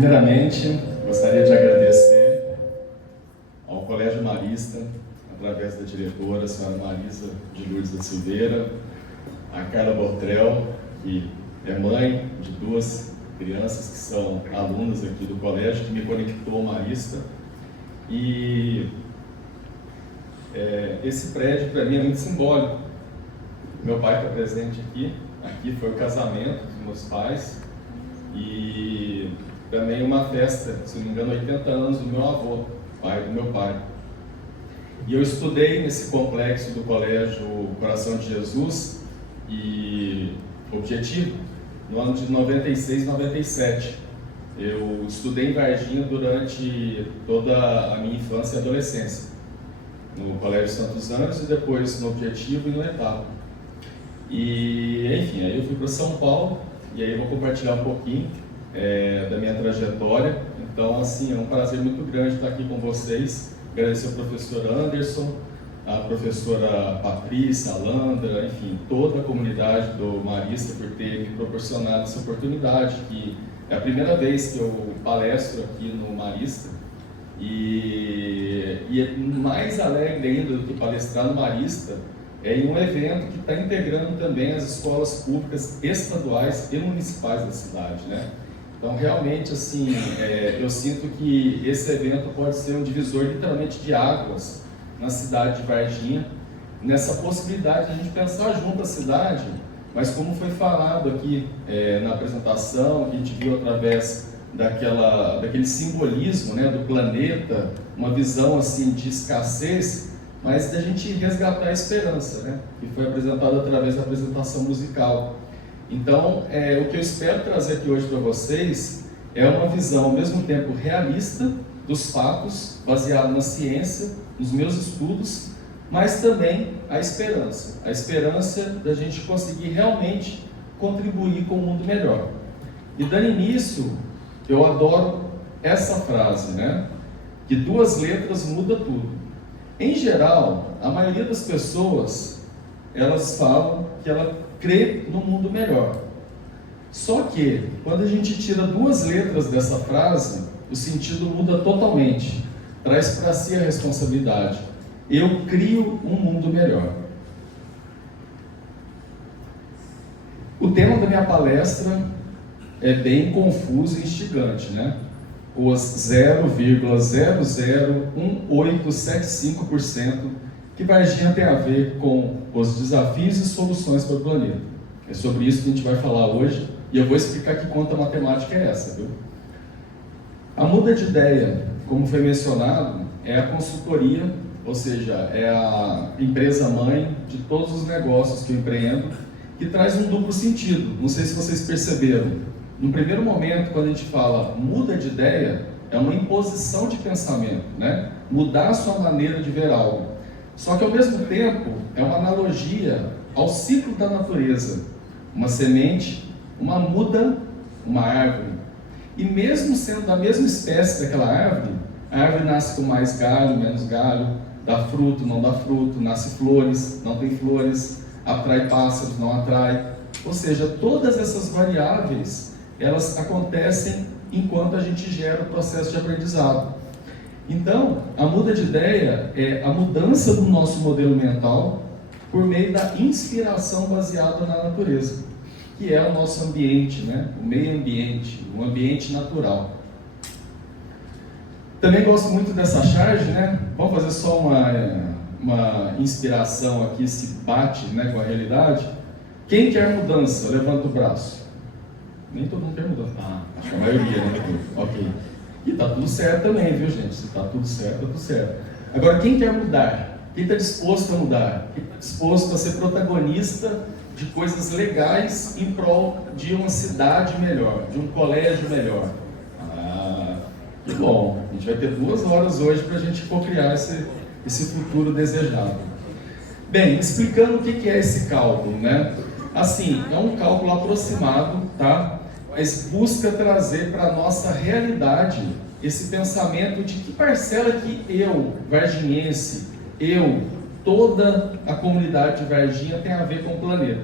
Primeiramente, gostaria de agradecer ao Colégio Marista, através da diretora, a senhora Marisa de Lourdes da Silveira, a Carla Botrel, que é mãe de duas crianças que são alunas aqui do colégio, que me conectou ao Marista. E esse prédio, para mim, é muito simbólico. Meu pai está presente aqui. Aqui foi o casamento dos meus pais. E também uma festa, se não me engano, 80 anos do meu avô, pai do meu pai. E eu estudei nesse complexo do Colégio Coração de Jesus e Objetivo no ano de 96, 97. Eu estudei em Varginha durante toda a minha infância e adolescência, no Colégio Santos Anjos e depois no Objetivo e no Etapa. E, enfim, aí eu fui para São Paulo e aí eu vou compartilhar um pouquinho da minha trajetória. Então, assim, é um prazer muito grande estar aqui com vocês. Agradecer ao professor Anderson, a professora Patrícia, a Landra, enfim, toda a comunidade do Marista por ter me proporcionado essa oportunidade, que é a primeira vez que eu palestro aqui no Marista. E é mais alegre ainda do que palestrar no Marista é em um evento que está integrando também as escolas públicas estaduais e municipais da cidade, né? Então, realmente, assim, eu sinto que esse evento pode ser um divisor, literalmente, de águas na cidade de Varginha, nessa possibilidade de a gente pensar junto a cidade, mas como foi falado aqui na apresentação, que a gente viu através daquele simbolismo, né, do planeta, uma visão, assim, de escassez, mas da gente resgatar a esperança, né, que foi apresentado através da apresentação musical. Então, o que eu espero trazer aqui hoje para vocês é uma visão, ao mesmo tempo, realista dos fatos, baseado na ciência, nos meus estudos, mas também a esperança da gente conseguir realmente contribuir com um mundo melhor. E dando início, eu adoro essa frase, né? Que 2 letras muda tudo. Em geral, a maioria das pessoas, elas falam que ela crê no mundo melhor. Só que, quando a gente tira 2 letras dessa frase, o sentido muda totalmente. Traz para si a responsabilidade. Eu crio um mundo melhor. O tema da minha palestra é bem confuso e instigante, né? Os 0,001875% que Varginha tem a ver com os desafios e soluções para o planeta. É sobre isso que a gente vai falar hoje, e eu vou explicar que conta matemática é essa, viu? A Muda de Ideia, como foi mencionado, é a consultoria, ou seja, é a empresa mãe de todos os negócios que eu empreendo, que traz um duplo sentido. Não sei se vocês perceberam. No primeiro momento, quando a gente fala muda de ideia, é uma imposição de pensamento, né? Mudar a sua maneira de ver algo. Só que, ao mesmo tempo, é uma analogia ao ciclo da natureza. Uma semente, uma muda, uma árvore. E mesmo sendo da mesma espécie daquela árvore, a árvore nasce com mais galho, menos galho, dá fruto, não dá fruto, nasce flores, não tem flores, atrai pássaros, não atrai. Ou seja, todas essas variáveis, elas acontecem enquanto a gente gera o processo de aprendizado. Então, a muda de ideia é a mudança do nosso modelo mental por meio da inspiração baseada na natureza, que é o nosso ambiente, né? O meio ambiente, o ambiente natural. Também gosto muito dessa charge, né? Vamos fazer só uma inspiração aqui, se bate, né, com a realidade. Quem quer mudança? Levanta o braço. Nem todo mundo quer mudança. Acho que a maioria, né? Ok. E tá tudo certo também, viu, gente? Se tá tudo certo, tá tudo certo. Agora, quem quer mudar? Quem está disposto a mudar? Quem está disposto a ser protagonista de coisas legais em prol de uma cidade melhor, de um colégio melhor? Que bom! A gente vai ter 2 horas hoje para a gente cocriar esse futuro desejado. Bem, explicando o que é esse cálculo, né? Assim, é um cálculo aproximado, tá? Mas busca trazer para a nossa realidade esse pensamento de que parcela que eu, varginhense, toda a comunidade de Varginha tem a ver com o planeta.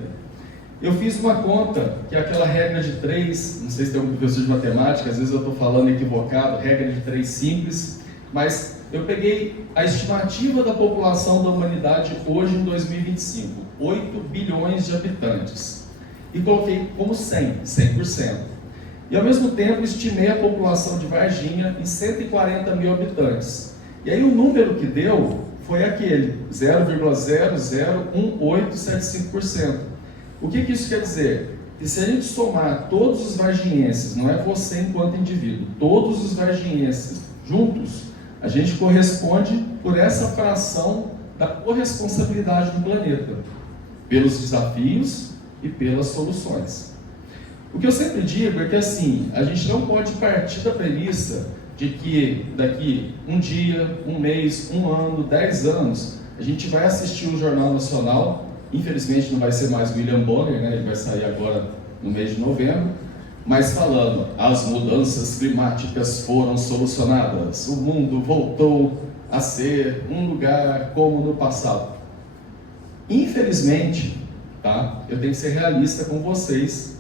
Eu fiz uma conta, que é aquela regra de 3, não sei se tem algum professor de matemática, às vezes eu estou falando equivocado, regra de 3 simples, mas eu peguei a estimativa da população da humanidade hoje em 2025, 8 bilhões de habitantes, e coloquei como 100%. E ao mesmo tempo estimei a população de Varginha em 140 mil habitantes. E aí o número que deu foi aquele, 0,001875%. O que isso quer dizer? Que se a gente somar todos os varginhenses, não é você enquanto indivíduo, todos os varginhenses juntos, a gente corresponde por essa fração da corresponsabilidade do planeta, pelos desafios e pelas soluções. O que eu sempre digo é que assim, a gente não pode partir da premissa de que daqui um dia, um mês, um ano, 10 anos, a gente vai assistir o Jornal Nacional. Infelizmente não vai ser mais William Bonner, né? Ele vai sair agora no mês de novembro, mas falando, as mudanças climáticas foram solucionadas, o mundo voltou a ser um lugar como no passado. Infelizmente, tá? Eu tenho que ser realista com vocês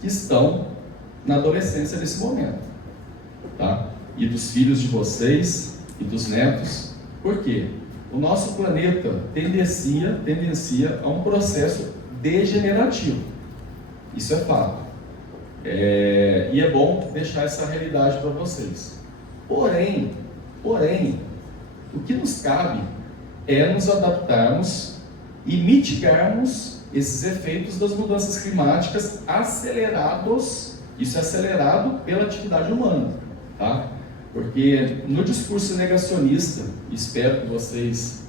que estão na adolescência nesse momento, tá? E dos filhos de vocês e dos netos. Por quê? O nosso planeta tendencia a um processo degenerativo. Isso é fato. E é bom deixar essa realidade para vocês. Porém, o que nos cabe é nos adaptarmos e mitigarmos esses efeitos das mudanças climáticas acelerados. Isso é acelerado pela atividade humana, tá? Porque no discurso negacionista, espero que vocês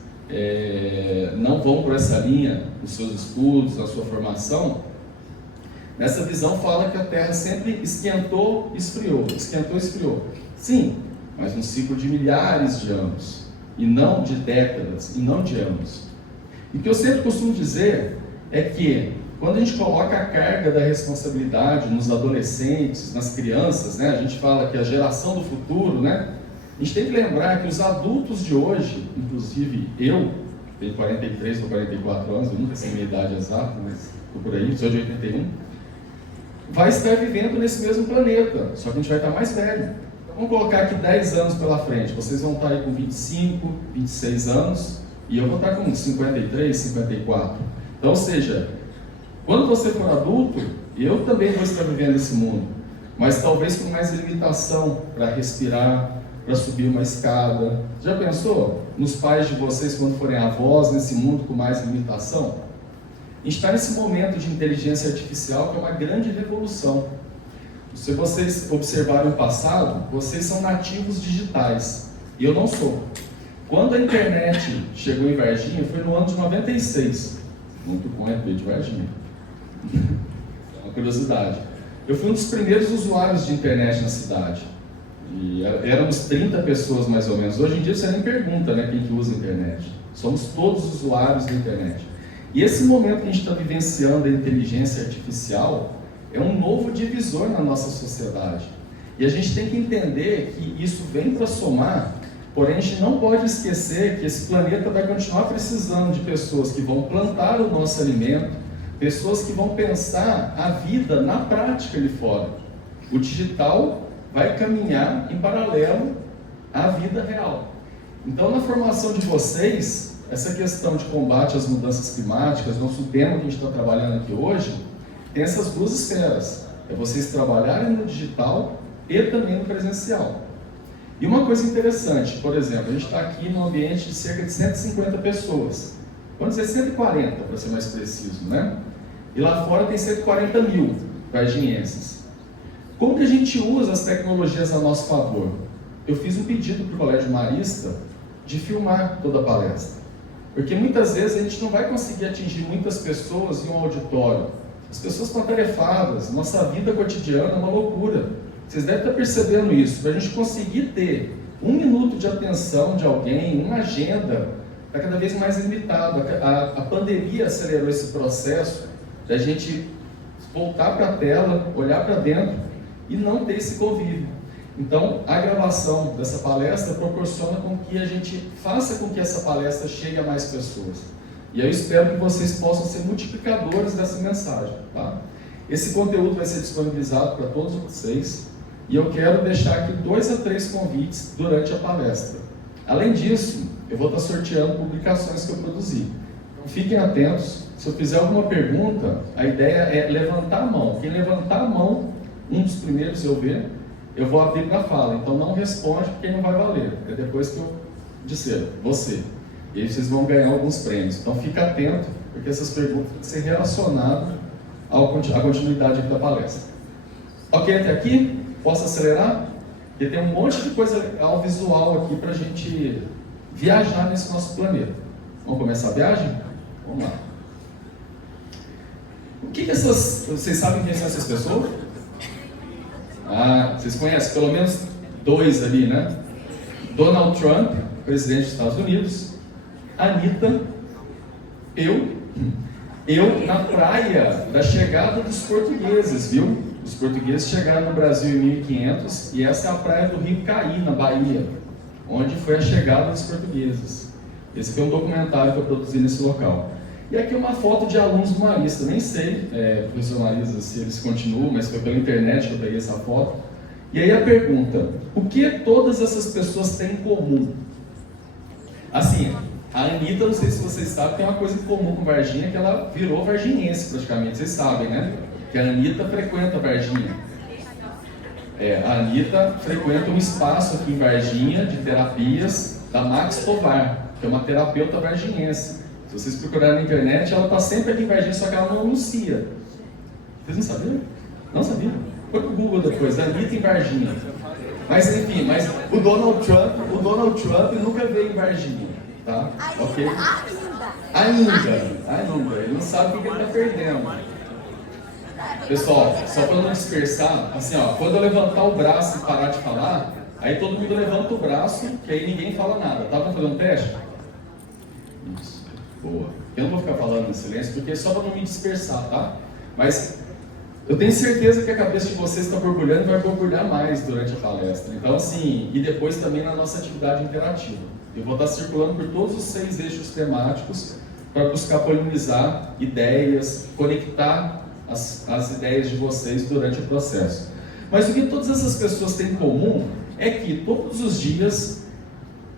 não vão por essa linha nos seus estudos, na sua formação, nessa visão fala que a Terra sempre esquentou, esfriou. Sim, mas num ciclo de milhares de anos, e não de décadas, e não de anos. E o que eu sempre costumo dizer é que quando a gente coloca a carga da responsabilidade nos adolescentes, nas crianças, né, a gente fala que a geração do futuro, né, a gente tem que lembrar que os adultos de hoje, inclusive eu, que tenho 43 ou 44 anos, eu nunca sei minha idade exata, mas estou por aí, sou de 81, vai estar vivendo nesse mesmo planeta, só que a gente vai estar mais velho. Então vamos colocar aqui 10 anos pela frente, vocês vão estar aí com 25, 26 anos, e eu vou estar com 53, 54. Então, ou seja, quando você for adulto, eu também vou estar vivendo esse mundo, mas talvez com mais limitação para respirar, para subir uma escada. Já pensou nos pais de vocês quando forem avós nesse mundo com mais limitação? A gente está nesse momento de inteligência artificial que é uma grande revolução. Se vocês observarem o passado, vocês são nativos digitais, e eu não sou. Quando a internet chegou em Varginha, foi no ano de 96, muito com a de Varginha. É uma curiosidade. Eu fui um dos primeiros usuários de internet na cidade. E éramos 30 pessoas mais ou menos. Hoje em dia você nem pergunta, né, quem que usa a internet. Somos todos usuários da internet. E esse momento que a gente está vivenciando a inteligência artificial é um novo divisor na nossa sociedade. E a gente tem que entender que isso vem para somar, porém a gente não pode esquecer que esse planeta vai continuar precisando de pessoas que vão plantar o nosso alimento, pessoas que vão pensar a vida na prática ali fora. O digital vai caminhar em paralelo à vida real. Então, na formação de vocês, essa questão de combate às mudanças climáticas, nosso tema que a gente está trabalhando aqui hoje, tem essas duas esferas. É vocês trabalharem no digital e também no presencial. E uma coisa interessante, por exemplo, a gente está aqui num ambiente de cerca de 150 pessoas. Vamos dizer 140, para ser mais preciso, né? E lá fora tem 140 mil varginhenses. Como que a gente usa as tecnologias a nosso favor? Eu fiz um pedido para o Colégio Marista de filmar toda a palestra. Porque muitas vezes a gente não vai conseguir atingir muitas pessoas em um auditório. As pessoas estão atarefadas, nossa vida cotidiana é uma loucura. Vocês devem estar percebendo isso. Para a gente conseguir ter 1 minuto de atenção de alguém, uma agenda, está cada vez mais limitado. A pandemia acelerou esse processo da gente voltar para a tela, olhar para dentro e não ter esse convívio. Então, a gravação dessa palestra proporciona com que a gente faça com que essa palestra chegue a mais pessoas. E eu espero que vocês possam ser multiplicadores dessa mensagem. Tá? Esse conteúdo vai ser disponibilizado para todos vocês. E eu quero deixar aqui 2 a 3 convites durante a palestra. Além disso, eu vou estar sorteando publicações que eu produzi. Então fiquem atentos. Se eu fizer alguma pergunta, a ideia é levantar a mão. Quem levantar a mão, um dos primeiros eu ver, eu vou abrir para fala. Então não responde porque não vai valer. É depois que eu disser, você. E aí vocês vão ganhar alguns prêmios. Então fica atento, porque essas perguntas vão ser relacionadas à continuidade da palestra. Ok até aqui? Posso acelerar? Porque tem um monte de coisa audiovisual aqui para a gente viajar nesse nosso planeta. Vamos começar a viagem? Vamos lá. O que essas... Vocês sabem quem são essas pessoas? Ah, vocês conhecem pelo menos 2 ali, né? Donald Trump, presidente dos Estados Unidos. Anitta. Eu na praia da chegada dos portugueses, viu? Os portugueses chegaram no Brasil em 1500 e essa é a praia do Rio Caí, na Bahia, onde foi a chegada dos portugueses. Esse foi um documentário que eu produzi nesse local. E aqui uma foto de alunos do Marista, nem sei, professor Marista, se eles continuam, mas foi pela internet que eu peguei essa foto. E aí a pergunta, o que todas essas pessoas têm em comum? Assim, a Anitta, não sei se vocês sabem, tem uma coisa em comum com Varginha, que ela virou varginhense praticamente, vocês sabem, né? Que a Anitta frequenta Varginha. A Anitta frequenta um espaço aqui em Varginha de terapias da Max Tovar, que é uma terapeuta varginhense. Se vocês procurarem na internet, ela está sempre aqui em Varginha, só que ela não anuncia. Vocês não sabiam? Não sabiam? Põe pro Google depois, Anitta em Varginha. Mas enfim, o Donald Trump nunca veio em Varginha, tá? Ok? Ainda. Ele não sabe o que ele está perdendo. Pessoal, só para não dispersar, assim, ó, quando eu levantar o braço e parar de falar, aí todo mundo levanta o braço, que aí ninguém fala nada. Tá? Vamos fazer um teste? Isso, boa. Eu não vou ficar falando em silêncio, porque é só para não me dispersar, tá? Mas eu tenho certeza que a cabeça de vocês está borbulhando e vai borbulhar mais durante a palestra. Então, assim, e depois também na nossa atividade interativa. Eu vou estar circulando por todos os 6 eixos temáticos para buscar polinizar ideias, conectar as ideias de vocês durante o processo. Mas o que todas essas pessoas têm em comum é que todos os dias,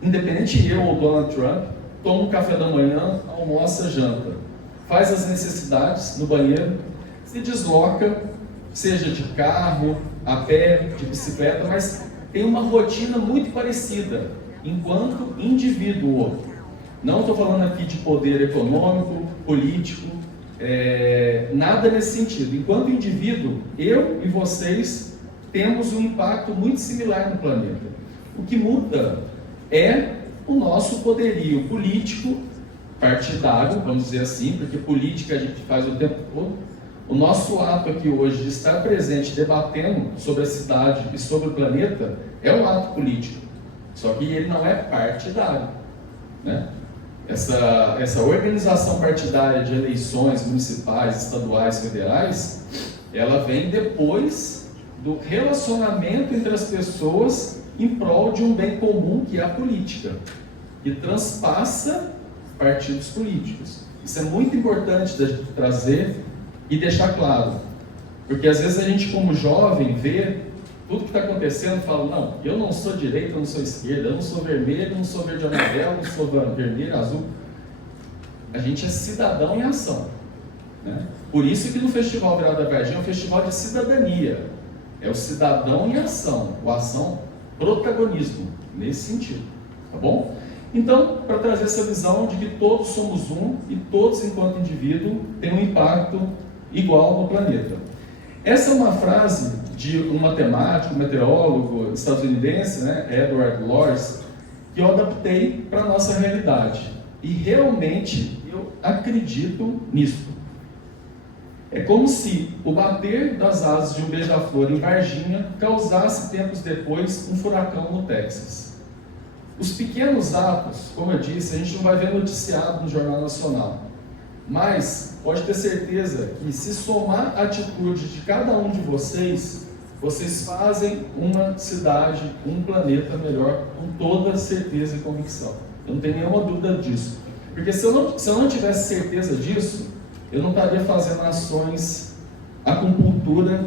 independente eu ou Donald Trump, toma um café da manhã, almoça, janta, faz as necessidades no banheiro, se desloca, seja de carro, a pé, de bicicleta, mas tem uma rotina muito parecida, enquanto indivíduo. Não estou falando aqui de poder econômico, político, nada nesse sentido. Enquanto indivíduo, eu e vocês temos um impacto muito similar no planeta. O que muda é o nosso poderio político, partidário, vamos dizer assim, porque política a gente faz o tempo todo. O nosso ato aqui hoje de estar presente debatendo sobre a cidade e sobre o planeta é um ato político, só que ele não é partidário, né? Essa organização partidária de eleições municipais, estaduais, federais, ela vem depois do relacionamento entre as pessoas em prol de um bem comum que é a política, e transpassa partidos políticos. Isso é muito importante de trazer e deixar claro, porque às vezes a gente como jovem vê tudo que está acontecendo e fala, não, eu não sou direita, eu não sou esquerda, eu não sou vermelho, eu não sou verde amarelo, eu não sou vermelho, azul. A gente é cidadão em ação, né? Por isso que no Festival Virada Varginha é um festival de cidadania. É o cidadão em ação, o ação protagonismo, nesse sentido, tá bom? Então, para trazer essa visão de que todos somos um e todos, enquanto indivíduo, têm um impacto igual no planeta. Essa é uma frase de um matemático, um meteorólogo estadunidense, né, Edward Loris, que eu adaptei para a nossa realidade. E realmente eu acredito nisso. É como se o bater das asas de um beija-flor em Varginha causasse tempos depois um furacão no Texas. Os pequenos atos, como eu disse, a gente não vai ver noticiado no Jornal Nacional. Mas pode ter certeza que se somar a atitude de cada um de vocês, vocês fazem uma cidade, um planeta melhor, com toda certeza e convicção. Eu não tenho nenhuma dúvida disso. Porque se eu não tivesse certeza disso, eu não estaria fazendo ações, acupuntura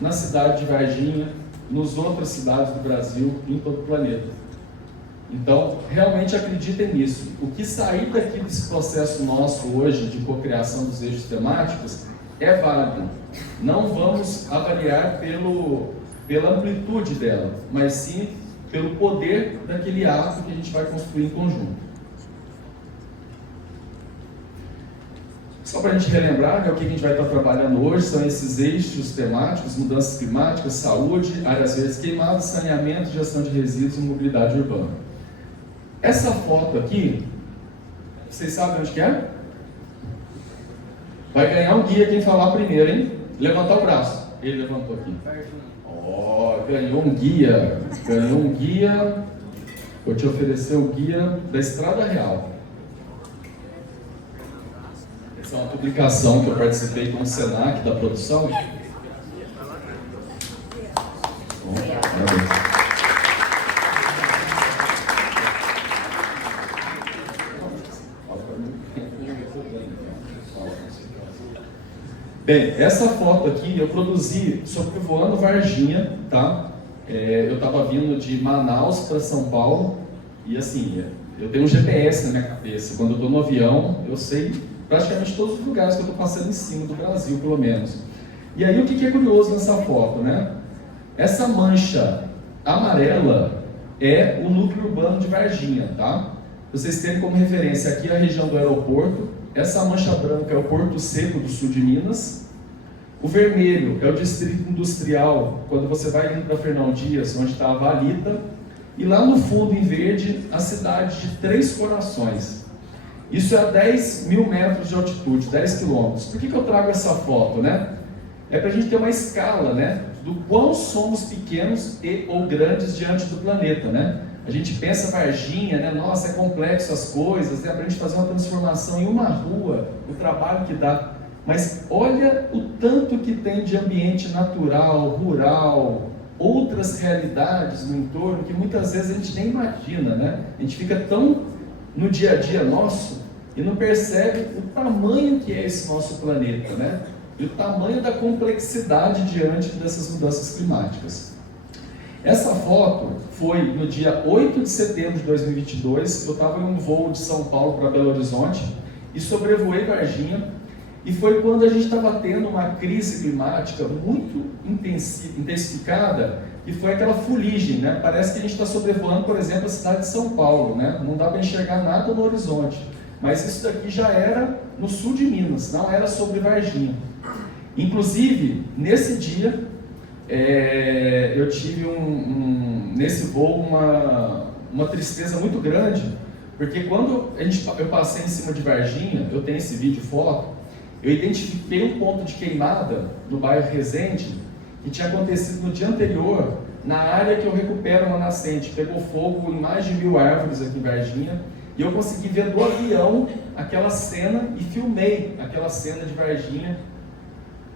na cidade de Varginha, nas outras cidades do Brasil, em todo o planeta. Então, realmente acreditem nisso. O que sair daqui desse processo nosso hoje de cocriação dos eixos temáticos é válido. Não vamos avaliar pela amplitude dela, mas sim pelo poder daquele ato que a gente vai construir em conjunto. Só para a gente relembrar, né, o que a gente vai estar trabalhando hoje são esses eixos temáticos: mudanças climáticas, saúde, áreas verdes queimadas, saneamento, gestão de resíduos e mobilidade urbana. Essa foto aqui, vocês sabem onde que é? Vai ganhar um guia quem falar primeiro, hein? Levantar o braço. Ele levantou aqui. Ganhou um guia. Ganhou um guia. Vou te oferecer o guia da Estrada Real. Essa é uma publicação que eu participei com o Senac da produção. Parabéns. Bem, essa foto aqui eu produzi sobrevoando Varginha, tá? Eu estava vindo de Manaus para São Paulo e assim, eu tenho um GPS na minha cabeça. Quando eu estou no avião, eu sei praticamente todos os lugares que eu estou passando em cima do Brasil, pelo menos. E aí o que é curioso nessa foto, né? Essa mancha amarela é o núcleo urbano de Varginha, tá? Vocês terem como referência aqui a região do aeroporto. Essa mancha branca é o Porto Seco do sul de Minas. O vermelho é o distrito industrial, quando você vai indo para Fernão Dias, onde está a Valita. E lá no fundo, em verde, a cidade de Três Corações. Isso é a 10 mil metros de altitude, 10 quilômetros. Por que eu trago essa foto, né? É para a gente ter uma escala, né? Do quão somos pequenos e ou grandes diante do planeta, né? A gente pensa Varginha, né? Nossa, é complexo as coisas, né? Para a gente fazer uma transformação em uma rua, o trabalho que dá. Mas olha o tanto que tem de ambiente natural, rural, outras realidades no entorno que muitas vezes a gente nem imagina, né? A gente fica tão no dia a dia nosso e não percebe o tamanho que é esse nosso planeta, né? E o tamanho da complexidade diante dessas mudanças climáticas. Essa foto foi no dia 8 de setembro de 2022, eu estava em um voo de São Paulo para Belo Horizonte e sobrevoei Varginha, e foi quando a gente estava tendo uma crise climática muito intensificada, e foi aquela fuligem, né? Parece que a gente está sobrevoando, por exemplo, a cidade de São Paulo, né? Não dá para enxergar nada no horizonte, mas isso daqui já era no sul de Minas, não era sobre Varginha. Inclusive, nesse dia, eu tive nesse voo uma tristeza muito grande, porque quando eu passei em cima de Varginha, eu tenho esse vídeo foto, eu identifiquei um ponto de queimada no bairro Resende, que tinha acontecido no dia anterior, na área que eu recupero uma nascente. Pegou fogo em mais de 1000 árvores aqui em Varginha, e eu consegui ver do avião aquela cena e filmei aquela cena de Varginha.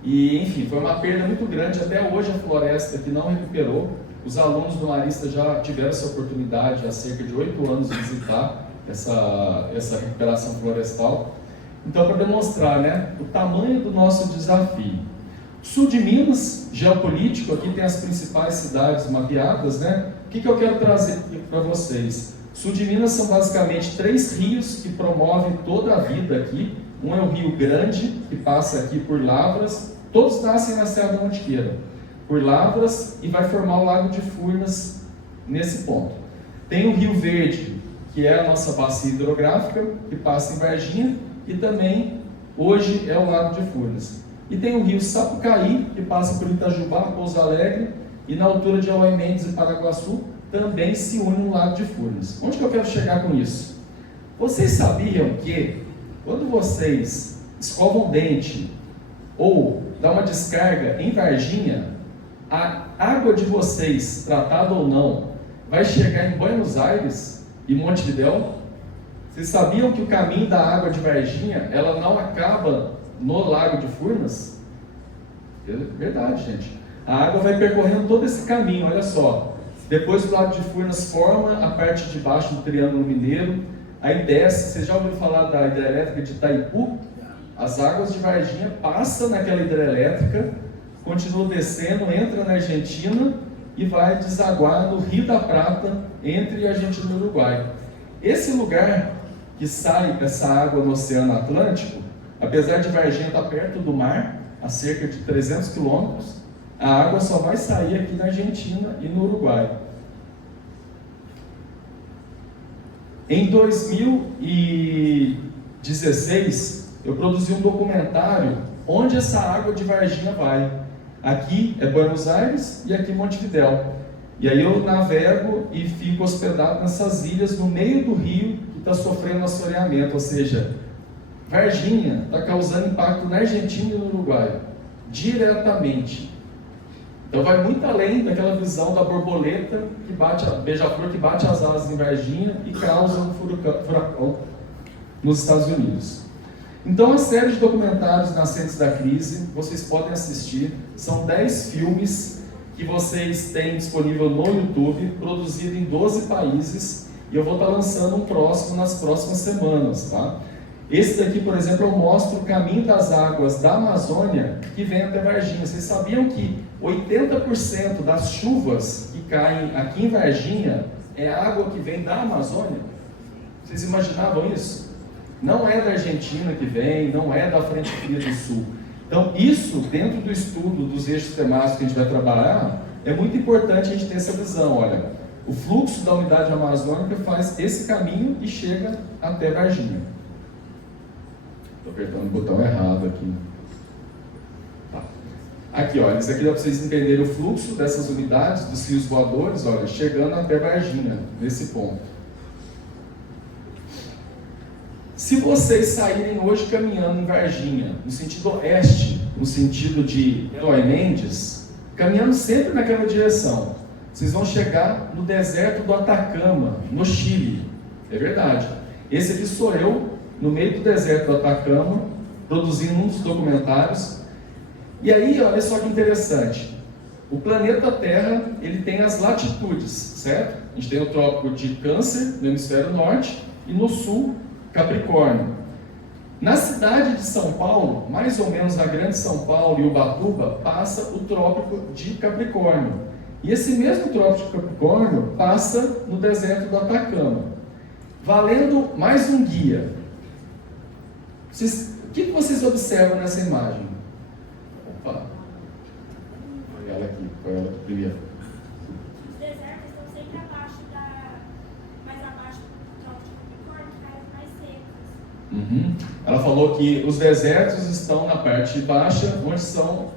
E, enfim, foi uma perda muito grande. Até hoje a floresta aqui não recuperou. Os alunos do Marista já tiveram essa oportunidade há cerca de 8 anos de visitar essa recuperação florestal. Então, para demonstrar, né, o tamanho do nosso desafio. Sul de Minas, geopolítico, aqui tem as principais cidades mapeadas, né? O que eu quero trazer para vocês? Sul de Minas são basicamente 3 rios que promovem toda a vida aqui. Um é o Rio Grande, que passa aqui por Lavras, todos nascem na Serra da Mantiqueira, por Lavras, e vai formar o Lago de Furnas nesse ponto. Tem o Rio Verde, que é a nossa bacia hidrográfica, que passa em Varginha, e também hoje é o Lago de Furnas. E tem o Rio Sapucaí, que passa por Itajubá, Pouso Alegre, e na altura de Eloy Mendes e Paraguaçu, também se une no Lago de Furnas. Onde que eu quero chegar com isso? Vocês sabiam que quando vocês escovam o dente ou dá uma descarga em Varginha, a água de vocês, tratada ou não, vai chegar em Buenos Aires e Montevidéu? Vocês sabiam que o caminho da água de Varginha, ela não acaba no Lago de Furnas? Verdade, gente. A água vai percorrendo todo esse caminho, olha só. Depois do Lago de Furnas forma a parte de baixo do Triângulo Mineiro, aí desce. Você já ouviu falar da hidrelétrica de Itaipu? As águas de Varginha passam naquela hidrelétrica, continuam descendo, entra na Argentina e vai desaguar no Rio da Prata, entre a Argentina e o Uruguai. Esse lugar que sai essa água no Oceano Atlântico, apesar de Varginha estar perto do mar, a cerca de 300 quilômetros, a água só vai sair aqui na Argentina e no Uruguai. Em 2016, eu produzi um documentário onde essa água de Varginha vai. Aqui é Buenos Aires e aqui Montevidéu. E aí eu navego e fico hospedado nessas ilhas no meio do rio que está sofrendo assoreamento, ou seja, Varginha está causando impacto na Argentina e no Uruguai, diretamente. Então vai muito além daquela visão da borboleta que bate, a beija-flor que bate as asas em Varginha e causa um furacão nos Estados Unidos. Então a série de documentários Nascentes da Crise, vocês podem assistir, são 10 filmes que vocês têm disponível no YouTube, produzido em 12 países, e eu vou estar lançando um próximo nas próximas semanas, tá? Esse daqui, por exemplo, eu mostro o caminho das águas da Amazônia que vem até Varginha. Vocês sabiam que 80% das chuvas que caem aqui em Varginha é água que vem da Amazônia? Vocês imaginavam isso? Não é da Argentina que vem, não é da Frente Fria do Sul. Então, isso, dentro do estudo dos eixos temáticos que a gente vai trabalhar, é muito importante a gente ter essa visão. Olha, o fluxo da umidade amazônica faz esse caminho e chega até Varginha. Estou apertando o botão errado aqui. Tá. Aqui, olha, isso aqui dá para vocês entenderem o fluxo dessas unidades, dos rios voadores, olha, chegando até Varginha, nesse ponto. Se vocês saírem hoje caminhando em Varginha, no sentido oeste, no sentido de Eloy Mendes, caminhando sempre naquela direção, vocês vão chegar no deserto do Atacama, no Chile. É verdade. Esse aqui sou eu, no meio do deserto do Atacama, produzindo um dos documentários. E aí, olha só que interessante. O planeta Terra, ele tem as latitudes, certo? A gente tem o trópico de Câncer, no hemisfério norte, e no sul, Capricórnio. Na cidade de São Paulo, mais ou menos na Grande São Paulo e Ubatuba, passa o trópico de Capricórnio. E esse mesmo trópico de Capricórnio passa no deserto do Atacama. Valendo mais um guia. O que vocês observam nessa imagem? Opa! Foi ela aqui primeiro. Os desertos estão sempre abaixo mais abaixo do trópico de Capricórnio, que áreas mais secas. Ela falou que os desertos estão na parte baixa, onde são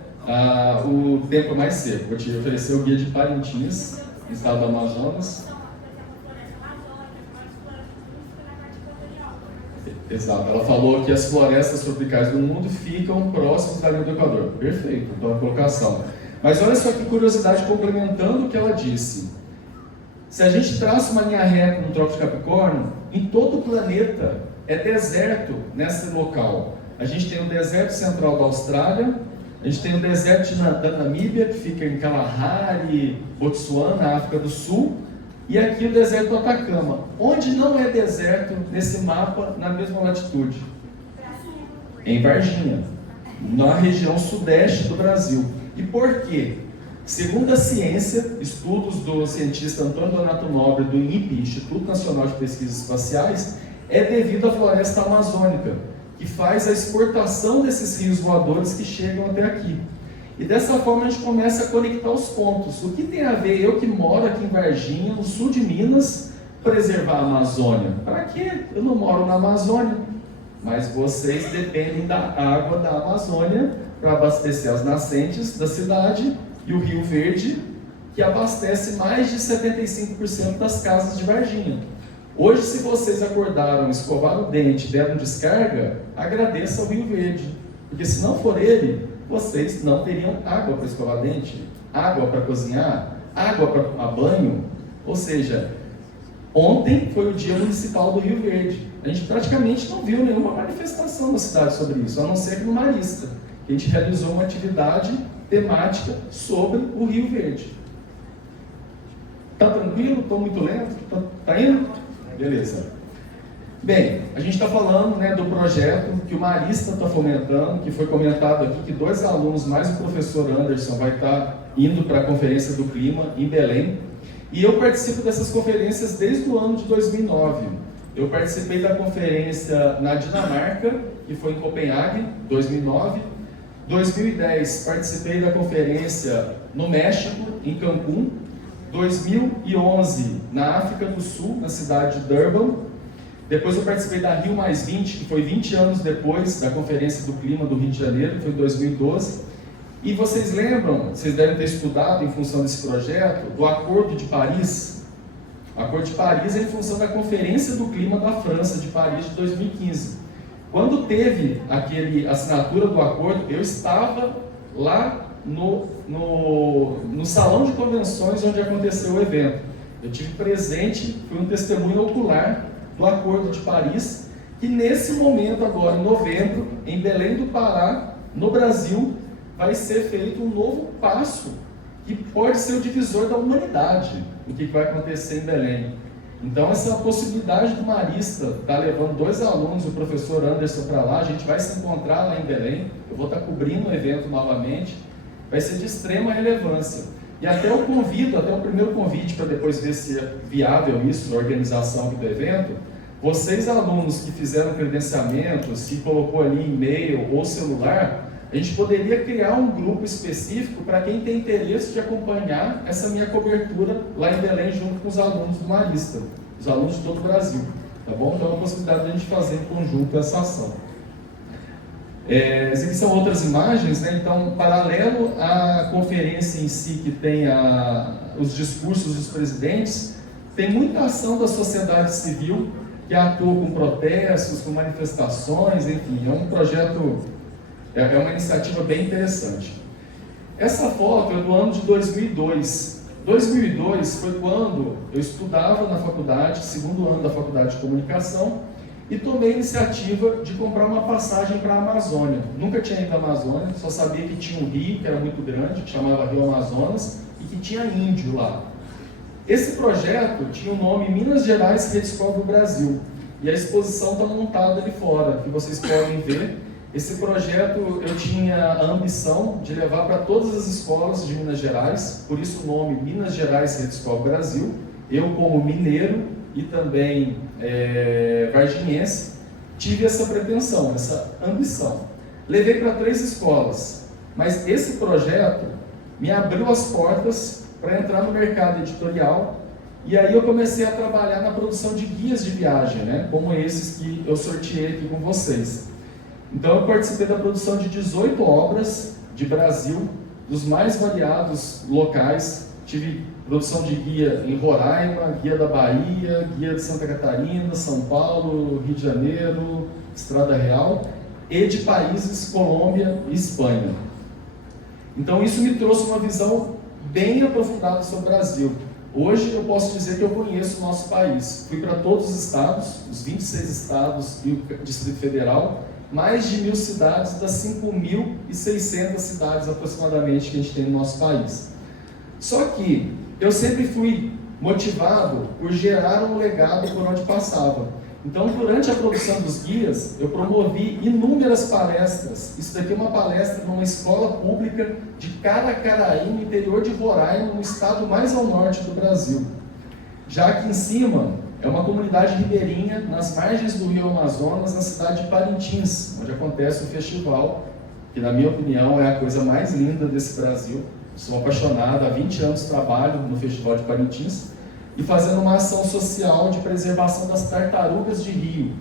o tempo mais seco. Eu te ofereci o guia de Parintins, no estado do Amazonas. Exato, ela falou que as florestas tropicais do mundo ficam próximas da linha do Equador. Perfeito, então a colocação. Mas olha só que curiosidade, complementando o que ela disse. Se a gente traça uma linha reta no Trópico de Capricórnio, em todo o planeta é deserto nesse local. A gente tem o deserto central da Austrália, a gente tem o deserto da Namíbia, que fica em Kalahari, Botsuana, África do Sul, e aqui o deserto do Atacama. Onde não é deserto nesse mapa, na mesma latitude? Em Varginha, na região sudeste do Brasil. E por quê? Segundo a ciência, estudos do cientista Antônio Donato Nobre, do INPE, Instituto Nacional de Pesquisas Espaciais, é devido à floresta amazônica, que faz a exportação desses rios voadores que chegam até aqui. E dessa forma a gente começa a conectar os pontos. O que tem a ver eu que moro aqui em Varginha, no sul de Minas, preservar a Amazônia? Para quê? Eu não moro na Amazônia, mas vocês dependem da água da Amazônia para abastecer as nascentes da cidade e o Rio Verde, que abastece mais de 75% das casas de Varginha. Hoje, se vocês acordaram, escovaram o dente, deram descarga, agradeça ao Rio Verde, porque se não for ele, vocês não teriam água para escovar dente, água para cozinhar, água para tomar banho. Ou seja, ontem foi o dia municipal do Rio Verde. A gente praticamente não viu nenhuma manifestação na cidade sobre isso, a não ser que no Marista, que a gente realizou uma atividade temática sobre o Rio Verde. Tá tranquilo? Estou muito lento? Tá indo? Beleza. Bem, a gente está falando, né, do projeto que o Marista está fomentando, que foi comentado aqui que 2 alunos, mais o professor Anderson, vai estar indo para a Conferência do Clima em Belém. E eu participo dessas conferências desde o ano de 2009. Eu participei da conferência na Dinamarca, que foi em Copenhague, 2009. 2010, participei da conferência no México, em Cancún. 2011, na África do Sul, na cidade de Durban. Depois eu participei da Rio+20, que foi 20 anos depois da Conferência do Clima do Rio de Janeiro, que foi em 2012. E vocês lembram, vocês devem ter estudado em função desse projeto, do Acordo de Paris. O Acordo de Paris é em função da Conferência do Clima da França, de Paris, de 2015. Quando teve aquele assinatura do acordo, eu estava lá no salão de convenções onde aconteceu o evento. Eu tive presente, fui um testemunho ocular do Acordo de Paris, que nesse momento agora, em novembro, em Belém do Pará, no Brasil, vai ser feito um novo passo que pode ser o divisor da humanidade, o que vai acontecer em Belém. Então essa possibilidade do Marista estar levando 2 alunos, o professor Anderson para lá, a gente vai se encontrar lá em Belém, eu vou estar cobrindo o evento novamente, vai ser de extrema relevância. E até eu convido, até o primeiro convite para depois ver se é viável isso, a organização aqui do evento, vocês alunos que fizeram credenciamento, se colocou ali e-mail ou celular, a gente poderia criar um grupo específico para quem tem interesse de acompanhar essa minha cobertura lá em Belém junto com os alunos do Marista, os alunos de todo o Brasil, tá bom? Então é uma possibilidade de a gente fazer em conjunto essa ação. Essas aqui são outras imagens, né? Então, paralelo à conferência em si, que tem os discursos dos presidentes, tem muita ação da sociedade civil que atua com protestos, com manifestações, enfim, é um projeto, é uma iniciativa bem interessante. Essa foto é do ano de 2002. 2002 foi quando eu estudava na faculdade, segundo ano da faculdade de comunicação, e tomei a iniciativa de comprar uma passagem para a Amazônia. Nunca tinha ido à Amazônia, só sabia que tinha um rio, que era muito grande, que chamava Rio Amazonas, e que tinha índio lá. Esse projeto tinha o nome Minas Gerais Redescobre o Brasil, e a exposição está montada ali fora, que vocês podem ver. Esse projeto eu tinha a ambição de levar para todas as escolas de Minas Gerais, por isso o nome Minas Gerais Redescobre o Brasil. Eu, como mineiro e também varginhense, tive essa pretensão, essa ambição. Levei para 3 escolas, mas esse projeto me abriu as portas para entrar no mercado editorial, e aí eu comecei a trabalhar na produção de guias de viagem, né, como esses que eu sorteei aqui com vocês. Então eu participei da produção de 18 obras de Brasil, dos mais variados locais. Tive produção de guia em Roraima, guia da Bahia, guia de Santa Catarina, São Paulo, Rio de Janeiro, Estrada Real, e de países Colômbia e Espanha. Então isso me trouxe uma visão bem aprofundada sobre o Brasil. Hoje eu posso dizer que eu conheço o nosso país. Fui para todos os estados, os 26 estados e o Distrito Federal, mais de 1.000 cidades das 5.600 cidades aproximadamente que a gente tem no nosso país. Só que eu sempre fui motivado por gerar um legado por onde passava. Então, durante a produção dos guias, eu promovi inúmeras palestras. Isso daqui é uma palestra numa escola pública de Caracaraí, no interior de Roraima, no estado mais ao norte do Brasil. Já aqui em cima, é uma comunidade ribeirinha, nas margens do rio Amazonas, na cidade de Parintins, onde acontece o festival, que na minha opinião é a coisa mais linda desse Brasil. Sou apaixonado, há 20 anos trabalho no Festival de Parintins e fazendo uma ação social de preservação das tartarugas de rio.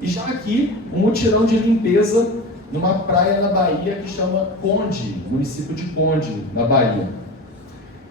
E já aqui, um mutirão de limpeza numa praia na Bahia que chama Conde, município de Conde, na Bahia.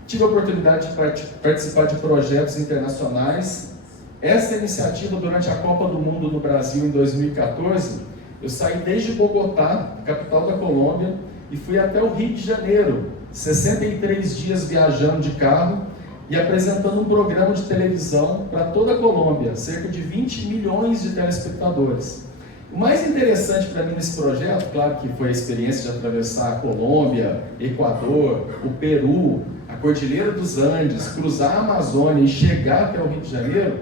Tive a oportunidade de participar de projetos internacionais. Essa iniciativa, durante a Copa do Mundo no Brasil em 2014, eu saí desde Bogotá, capital da Colômbia, e fui até o Rio de Janeiro, 63 dias viajando de carro e apresentando um programa de televisão para toda a Colômbia, cerca de 20 milhões de telespectadores. O mais interessante para mim nesse projeto, claro que foi a experiência de atravessar a Colômbia, Equador, o Peru, a Cordilheira dos Andes, cruzar a Amazônia e chegar até o Rio de Janeiro,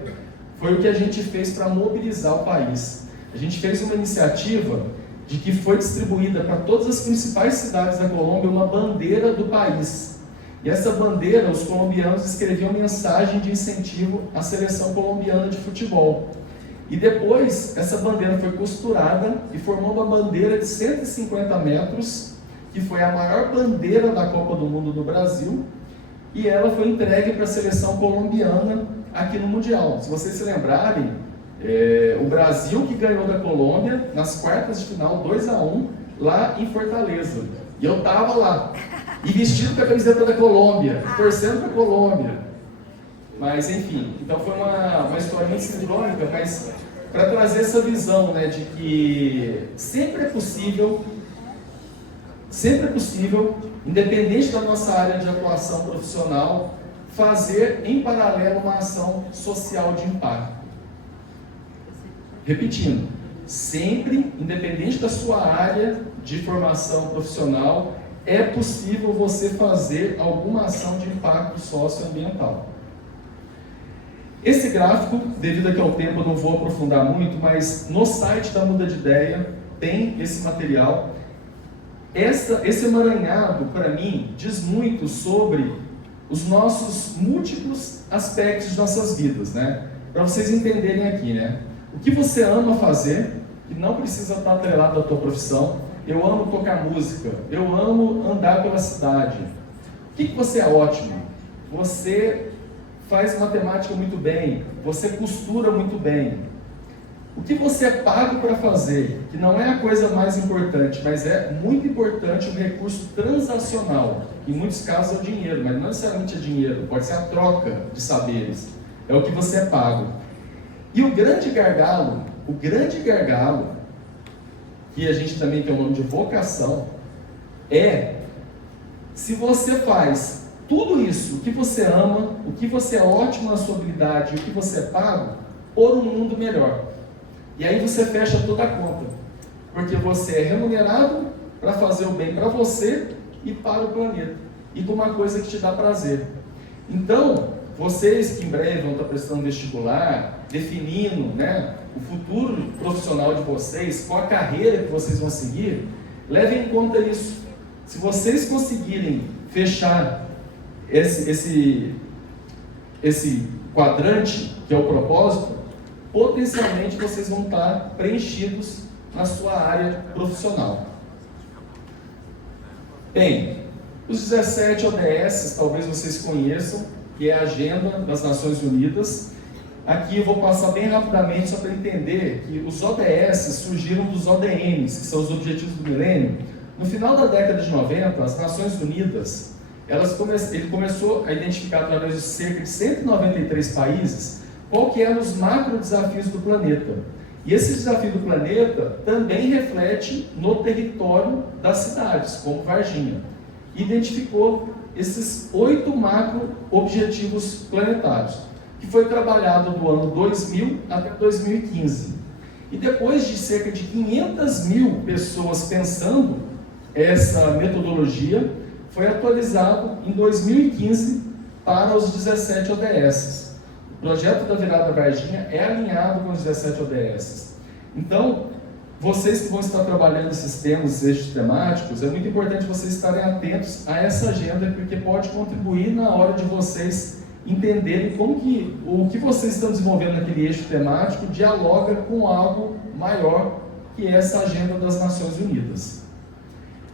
foi o que a gente fez para mobilizar o país. A gente fez uma iniciativa de que foi distribuída para todas as principais cidades da Colômbia uma bandeira do país. E essa bandeira, os colombianos escreviam mensagem de incentivo à seleção colombiana de futebol. E depois, essa bandeira foi costurada e formou uma bandeira de 150 metros, que foi a maior bandeira da Copa do Mundo do Brasil, e ela foi entregue para a seleção colombiana aqui no Mundial. Se vocês se lembrarem, o Brasil que ganhou da Colômbia nas quartas de final, 2-1, lá em Fortaleza. E eu estava lá, e vestido com a camiseta da Colômbia, torcendo para a Colômbia. Mas enfim, então foi uma história muito sincrônica, mas para trazer essa visão, né, de que sempre é possível, independente da nossa área de atuação profissional, fazer em paralelo uma ação social de impacto. Repetindo, sempre, independente da sua área de formação profissional, é possível você fazer alguma ação de impacto socioambiental. Esse gráfico, devido aqui ao tempo, eu não vou aprofundar muito, mas no site da Muda de Ideia tem esse material. Esse emaranhado, para mim, diz muito sobre os nossos múltiplos aspectos de nossas vidas, né? Para vocês entenderem aqui, né? O que você ama fazer, que não precisa estar atrelado à tua profissão. Eu amo tocar música, eu amo andar pela cidade. O que você é ótimo? Você faz matemática muito bem, você costura muito bem. O que você é pago para fazer, que não é a coisa mais importante, mas é muito importante o recurso transacional, que em muitos casos é o dinheiro, mas não necessariamente é dinheiro, pode ser a troca de saberes, é o que você é pago. E o grande gargalo, que a gente também tem o nome de vocação, é se você faz tudo isso, o que você ama, o que você é ótimo na sua habilidade, o que você é pago, por um mundo melhor. E aí você fecha toda a conta, porque você é remunerado para fazer o bem para você e para o planeta, e com uma coisa que te dá prazer. Então, vocês que em breve vão estar prestando vestibular, definindo, né, o futuro profissional de vocês, qual a carreira que vocês vão seguir, levem em conta isso. Se vocês conseguirem fechar esse quadrante, que é o propósito, potencialmente vocês vão estar preenchidos na sua área profissional. Bem, os 17 ODS, talvez vocês conheçam, que é a Agenda das Nações Unidas. Aqui eu vou passar bem rapidamente só para entender que os ODS surgiram dos ODMs, que são os Objetivos do Milênio. No final da década de 90, as Nações Unidas, ele começou a identificar através de cerca de 193 países qual que eram os macro desafios do planeta. E esse desafio do planeta também reflete no território das cidades, como Varginha. Identificou esses 8 macro objetivos planetários, que foi trabalhado do ano 2000 até 2015. E depois de cerca de 500 mil pessoas pensando essa metodologia, foi atualizado em 2015 para os 17 ODS. O projeto da Virada Varginha é alinhado com os 17 ODS. Então, vocês que vão estar trabalhando esses temas, esses eixos temáticos, é muito importante vocês estarem atentos a essa agenda, porque pode contribuir na hora de vocês entenderem como que o que vocês estão desenvolvendo naquele eixo temático dialoga com algo maior, que é essa agenda das Nações Unidas.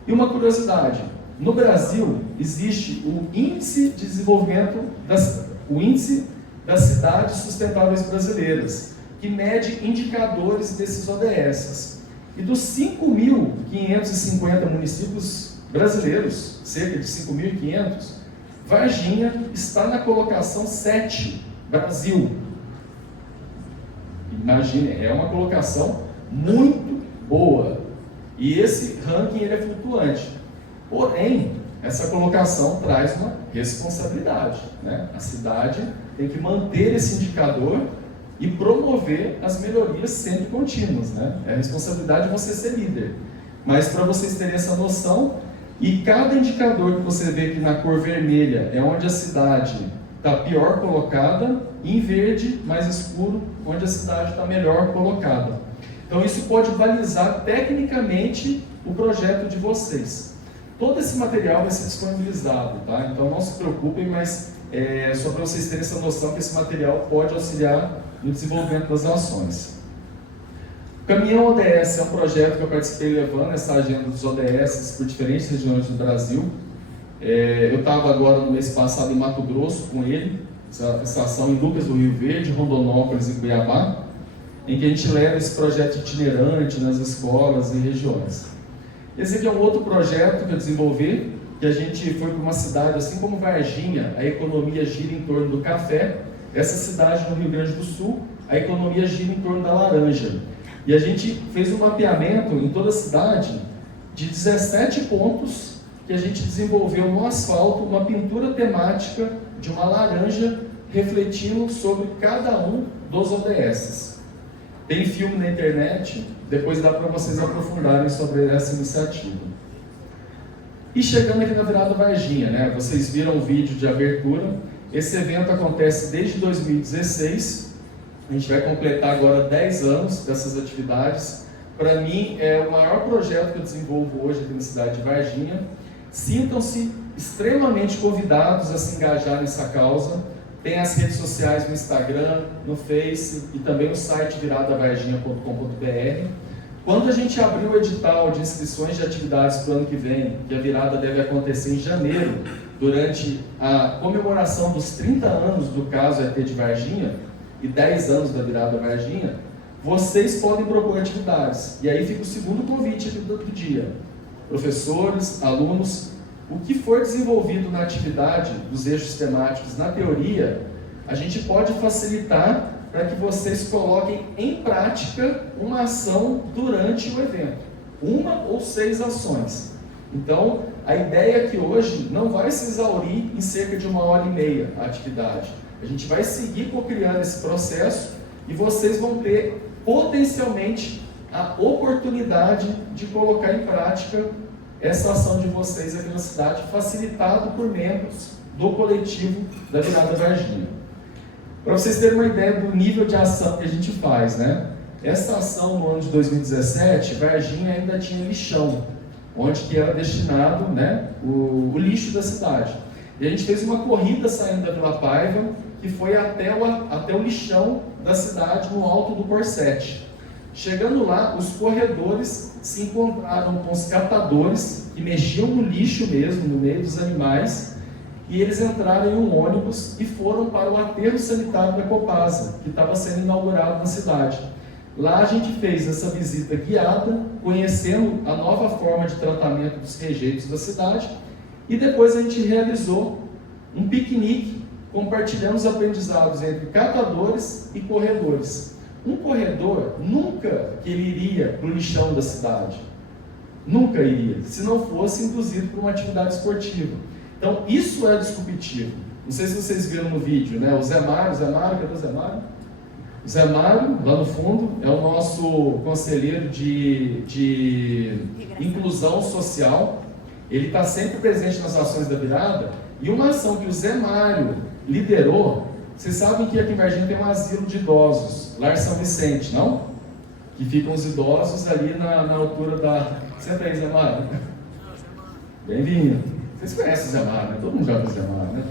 E uma curiosidade, no Brasil existe o Índice de Desenvolvimento o Índice das Cidades Sustentáveis Brasileiras, que mede indicadores desses ODS. E dos 5.550 municípios brasileiros, cerca de 5.500, Varginha está na colocação 7, Brasil. Imagine, é uma colocação muito boa. E esse ranking ele é flutuante. Porém, essa colocação traz uma responsabilidade, né? A cidade tem que manter esse indicador e promover as melhorias sempre contínuas, né? É a responsabilidade de você ser líder. Mas para vocês terem essa noção, e cada indicador que você vê aqui na cor vermelha é onde a cidade está pior colocada, e em verde, mais escuro, onde a cidade está melhor colocada. Então isso pode balizar tecnicamente o projeto de vocês. Todo esse material vai ser disponibilizado, tá? Então não se preocupem, mas só para vocês terem essa noção que esse material pode auxiliar no desenvolvimento das ações. O Caminhão ODS é um projeto que eu participei levando essa agenda dos ODS por diferentes regiões do Brasil. Eu estava agora no mês passado em Mato Grosso com ele, essa ação em Lucas do Rio Verde, Rondonópolis e Cuiabá, em que a gente leva esse projeto itinerante nas escolas e regiões. Esse aqui é um outro projeto que eu desenvolvi, que a gente foi para uma cidade, assim como Varginha, a economia gira em torno do café. Essa cidade no Rio Grande do Sul, a economia gira em torno da laranja. E a gente fez um mapeamento em toda a cidade de 17 pontos que a gente desenvolveu no asfalto, uma pintura temática de uma laranja refletindo sobre cada um dos ODS. Tem filme na internet, depois dá para vocês aprofundarem sobre essa iniciativa. E chegando aqui na Virada Varginha, né? Vocês viram o vídeo de abertura. Esse evento acontece desde 2016. A gente vai completar agora 10 anos dessas atividades. Para mim, é o maior projeto que eu desenvolvo hoje aqui na cidade de Varginha. Sintam-se extremamente convidados a se engajar nessa causa. Tem as redes sociais no Instagram, no Face e também no site viradavarginha.com.br. Quando a gente abriu o edital de inscrições de atividades para o ano que vem, que a virada deve acontecer em janeiro, durante a comemoração dos 30 anos do caso ET de Varginha e 10 anos da virada Varginha, vocês podem propor atividades. E aí fica o segundo convite do dia. Professores, alunos, o que for desenvolvido na atividade dos eixos temáticos, na teoria, a gente pode facilitar para que vocês coloquem em prática uma ação durante o evento. 1 ou 6 ações. Então, a ideia é que hoje não vai se exaurir em cerca de 1h30 a atividade. A gente vai seguir co-criando esse processo e vocês vão ter potencialmente a oportunidade de colocar em prática essa ação de vocês aqui na cidade, facilitado por membros do coletivo da Virada Varginha. Para vocês terem uma ideia do nível de ação que a gente faz, né? Essa ação no ano de 2017, Varginha ainda tinha lixão, onde que era destinado, né, o lixo da cidade. E a gente fez uma corrida saindo da Vila Paiva, que foi até o lixão da cidade, no alto do Corsete. Chegando lá, os corredores se encontraram com os catadores, que mexiam no lixo mesmo, no meio dos animais, e eles entraram em um ônibus e foram para o aterro sanitário da Copasa, que estava sendo inaugurado na cidade. Lá a gente fez essa visita guiada, conhecendo a nova forma de tratamento dos rejeitos da cidade, e depois a gente realizou um piquenique, compartilhando os aprendizados entre catadores e corredores. Um corredor nunca que ele iria para o lixão da cidade, nunca iria, se não fosse induzido por uma atividade esportiva. Então isso é disruptivo. Não sei se vocês viram no vídeo, né? O Zé Mário, cadê o Zé Mário? O Zé Mário, lá no fundo, é o nosso conselheiro de inclusão social. Ele está sempre presente nas ações da virada. E uma ação que o Zé Mário liderou, vocês sabem que aqui em Varginha tem um asilo de idosos, Lar São Vicente, não? Que ficam os idosos ali na altura da... Senta aí, Zé Mário. Bem-vindo. Vocês conhecem o Zé Mário, né? Todo mundo já viu o Zé Mário, né?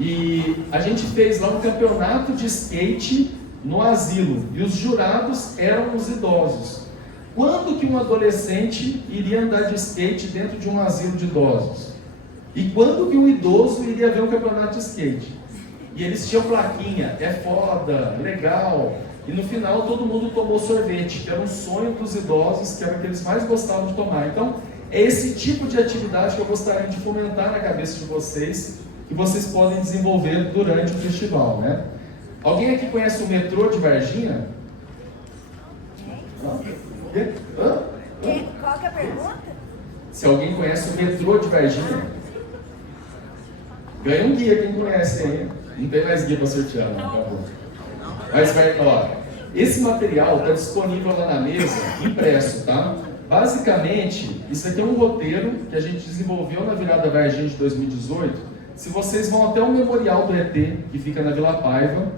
E a gente fez lá um campeonato de skate no asilo, e os jurados eram os idosos. Quando que um adolescente iria andar de skate dentro de um asilo de idosos? E quando que um idoso iria ver um campeonato de skate? E eles tinham plaquinha, é foda, legal. E no final todo mundo tomou sorvete, que era um sonho dos idosos, que era o que eles mais gostavam de tomar. Então, é esse tipo de atividade que eu gostaria de fomentar na cabeça de vocês, que vocês podem desenvolver durante o festival, né? Alguém aqui conhece o metrô de Varginha? Qual que é a pergunta? Se alguém conhece o metrô de Varginha, ganha um guia quem conhece aí. Não tem mais guia para sortear, não, acabou. Mas, ó, esse material está disponível lá na mesa, impresso, tá? Basicamente, isso aqui é um roteiro que a gente desenvolveu na Virada Varginha de 2018, se vocês vão até o Memorial do ET, que fica na Vila Paiva,